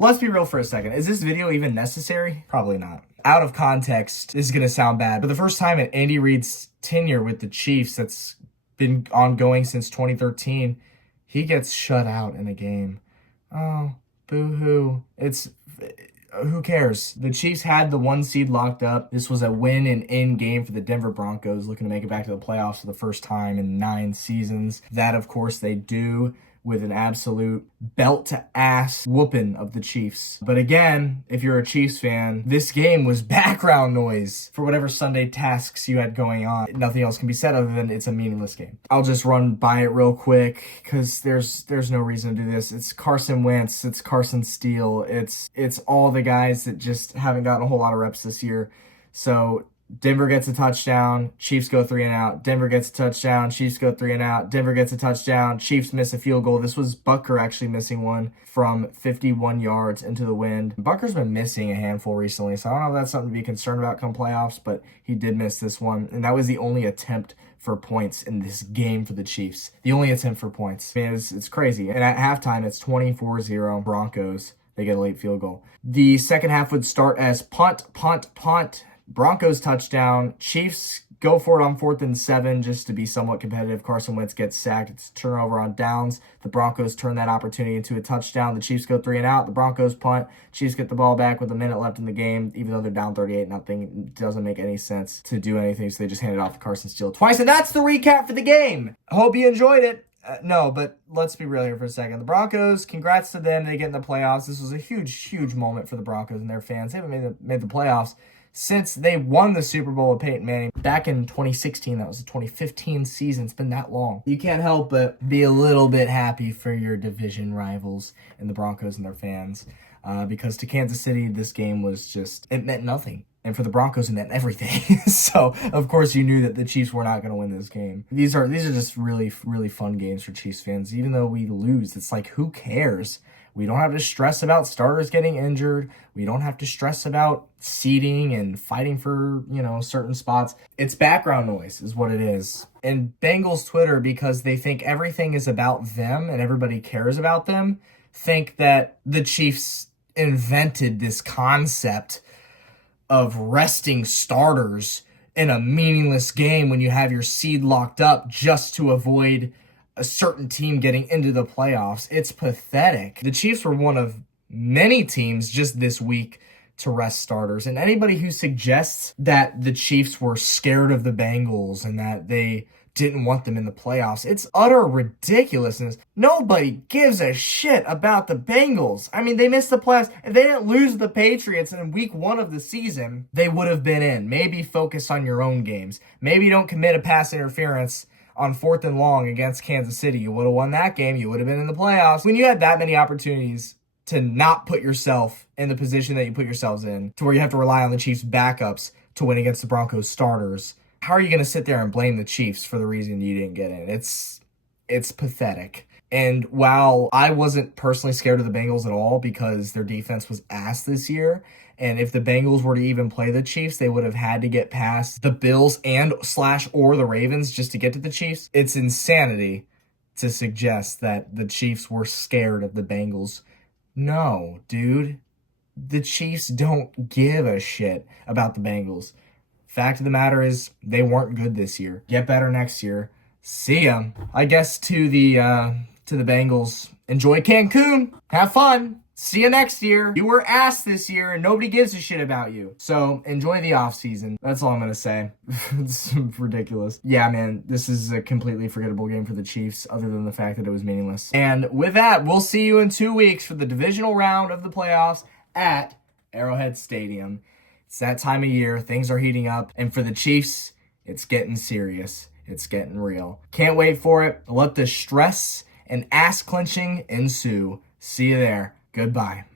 let's be real for a second. Is this video even necessary? Probably not. Out of context, this is going to sound bad, but the first time in Andy Reid's tenure with the Chiefs that's been ongoing since 2013, he gets shut out in a game. Oh, boo-hoo. Who cares? The Chiefs had the 1 seed locked up. This was a win and in game for the Denver Broncos, looking to make it back to the playoffs for the first time in 9 seasons. That, of course, they do with an absolute belt-to-ass whooping of the Chiefs. But again, if you're a Chiefs fan, this game was background noise for whatever Sunday tasks you had going on. Nothing else can be said other than it's a meaningless game. I'll just run by it real quick because there's no reason to do this. It's Carson Wentz, it's Carson Steele, it's all the guys that just haven't gotten a whole lot of reps this year. So Denver gets a touchdown, Chiefs go 3 and out. Denver gets a touchdown, Chiefs go 3 and out. Denver gets a touchdown, Chiefs miss a field goal. This was Butker actually missing one from 51 yards into the wind. Butker's been missing a handful recently, so I don't know if that's something to be concerned about come playoffs, but he did miss this one, and that was the only attempt for points in this game for the Chiefs. The only attempt for points. I mean, it's crazy. And at halftime, it's 24-0 Broncos. They get a late field goal. The second half would start as punt, Broncos touchdown. Chiefs go for it on 4th and 7 just to be somewhat competitive. Carson Wentz gets sacked. It's a turnover on downs. The Broncos turn that opportunity into a touchdown. The Chiefs go 3 and out. The Broncos punt. Chiefs get the ball back with a minute left in the game. Even though they're down 38-0, it doesn't make any sense to do anything, so they just hand it off to Carson Steele twice. And that's the recap for the game. Hope you enjoyed it. No, but let's be real here for a second. The Broncos, congrats to them. They get in the playoffs. This was a huge moment for the Broncos and their fans. They haven't made the playoffs since they won the Super Bowl with Peyton Manning back in 2016. That was the 2015 season. It's been that long. You can't help but be a little bit happy for your division rivals and the Broncos and their fans, because to Kansas City, this game was just, it meant nothing. And for the Broncos, it meant everything. So, of course, you knew that the Chiefs were not going to win this game. These are just really fun games for Chiefs fans. Even though we lose, it's like, who cares? We don't have to stress about starters getting injured. We don't have to stress about seeding and fighting for, certain spots. It's background noise is what it is. And Bengals Twitter, because they think everything is about them and everybody cares about them, think that the Chiefs invented this concept of resting starters in a meaningless game when you have your seed locked up just to avoid a certain team getting into the playoffs. It's pathetic. The Chiefs were one of many teams just this week to rest starters. And anybody who suggests that the Chiefs were scared of the Bengals and that they didn't want them in the playoffs, it's utter ridiculousness. Nobody gives a shit about the Bengals. I mean, they missed the playoffs. If they didn't lose the Patriots in week 1 of the season, they would have been in. Maybe focus on your own games. Maybe don't commit a pass interference on 4th and long against Kansas City. You would have won that game. You would have been in the playoffs. When you had that many opportunities to not put yourself in the position that you put yourselves in, to where you have to rely on the Chiefs' backups to win against the Broncos' starters, how are you going to sit there and blame the Chiefs for the reason you didn't get in? It's pathetic. And while I wasn't personally scared of the Bengals at all because their defense was ass this year, and if the Bengals were to even play the Chiefs, they would have had to get past the Bills or the Ravens just to get to the Chiefs. It's insanity to suggest that the Chiefs were scared of the Bengals. No, dude. The Chiefs don't give a shit about the Bengals. Fact of the matter is, they weren't good this year. Get better next year. See ya. I guess to the Bengals, enjoy Cancun. Have fun. See you next year. You were ass this year, and nobody gives a shit about you. So, enjoy the offseason. That's all I'm going to say. It's ridiculous. Yeah, man, this is a completely forgettable game for the Chiefs, other than the fact that it was meaningless. And with that, we'll see you in 2 weeks for the divisional round of the playoffs at Arrowhead Stadium. It's that time of year. Things are heating up. And for the Chiefs, it's getting serious. It's getting real. Can't wait for it. Let the stress and ass clenching ensue. See you there. Goodbye.